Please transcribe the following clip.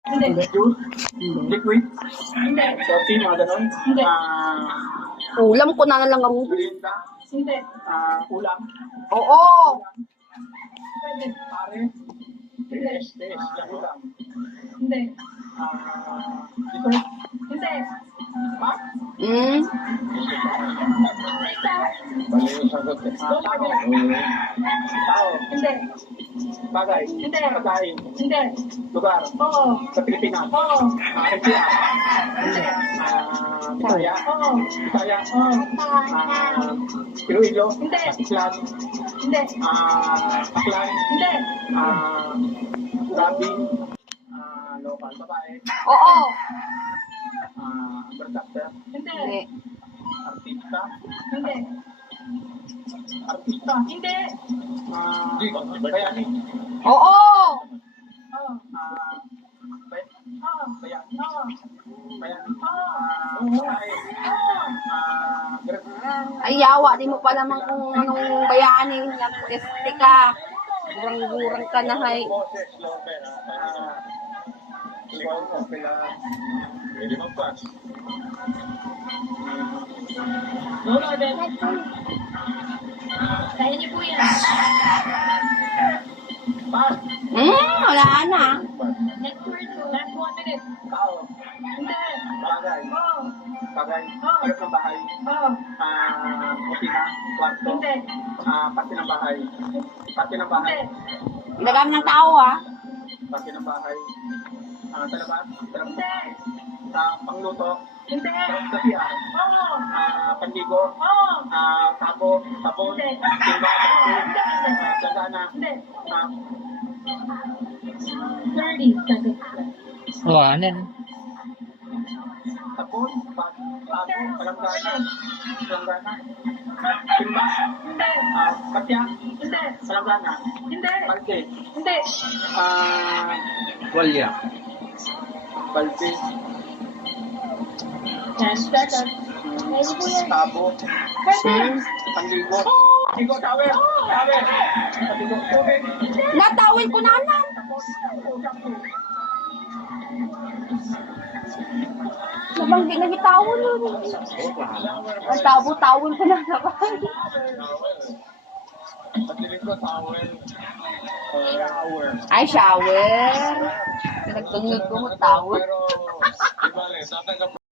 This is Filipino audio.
Hindi. Juice? Liquid? Hindi. Coffee, mga ganon? Hindi. Ulam ko na lang ang... Merienda? Hindi. Ulam? Oo. Pwede. Pare? Ulam? Hindi. Dessert? Hindi. Pa? Mm. Tao? Tao? Hindi. Bagay? Hindi. Pagkain? Hindi. Lugar? Oo. Sa Pilipinas? Oo. NCR? Bisaya? Oo. Bisaya? Oo. Iloilo? Hindi. Aklan? Hindi. Aklan? Hindi. Grabe? Local? Babae? Oo. Broadcaster? Hindi. Hindi. Artista? Hindi. Artista? Hindi. Bayani? Oo. Oo. Bayani? Oo. Bayani? Oo. Ay, yawa. Di mo pa naman kung anong bayani. Nag-este ka. Gurang-gurang ka na, hay. Pwede mag-pass. Kaya niyo po yan. Pass! Wala na. Next word to. Last 1 minute. Tao? Hindi. Bagay? Oo. Bagay? Oo. Harap ng bahay? Oo. Kusina? Kwarto? Hindi. Parte ng bahay? Parte ng bahay? Hindi. Lagam ng tao, ha? Parte ng bahay? Talabas? Hindi. Pangluto? Hindi. Sa CR? Oo. Pandigo? Oo. Tabo? Sabon? Hindi. Timba? Gagana? Hindi. 30 Ah, seconds left. Wala na. Sabon? Tabo? Palanggana? Palanggana? Timba? Hindi. Katya? Hindi. Palanggana? Hindi. Balde? Hindi. Walya. Balde? 10 seconds. Kaya niyo po yan. Tabo? Pwede. Pandigo? Pandigo, tawel! Tawel! Pandigo, tubig! Natawin ko na lang. Nabang ginagitawin nun. Ang tabo-tawin ko na naman. Pandigo ko, tawel. Shower. Ay, shower. Pinagtungod ko mo tawin. Pero, di ba, tatanggap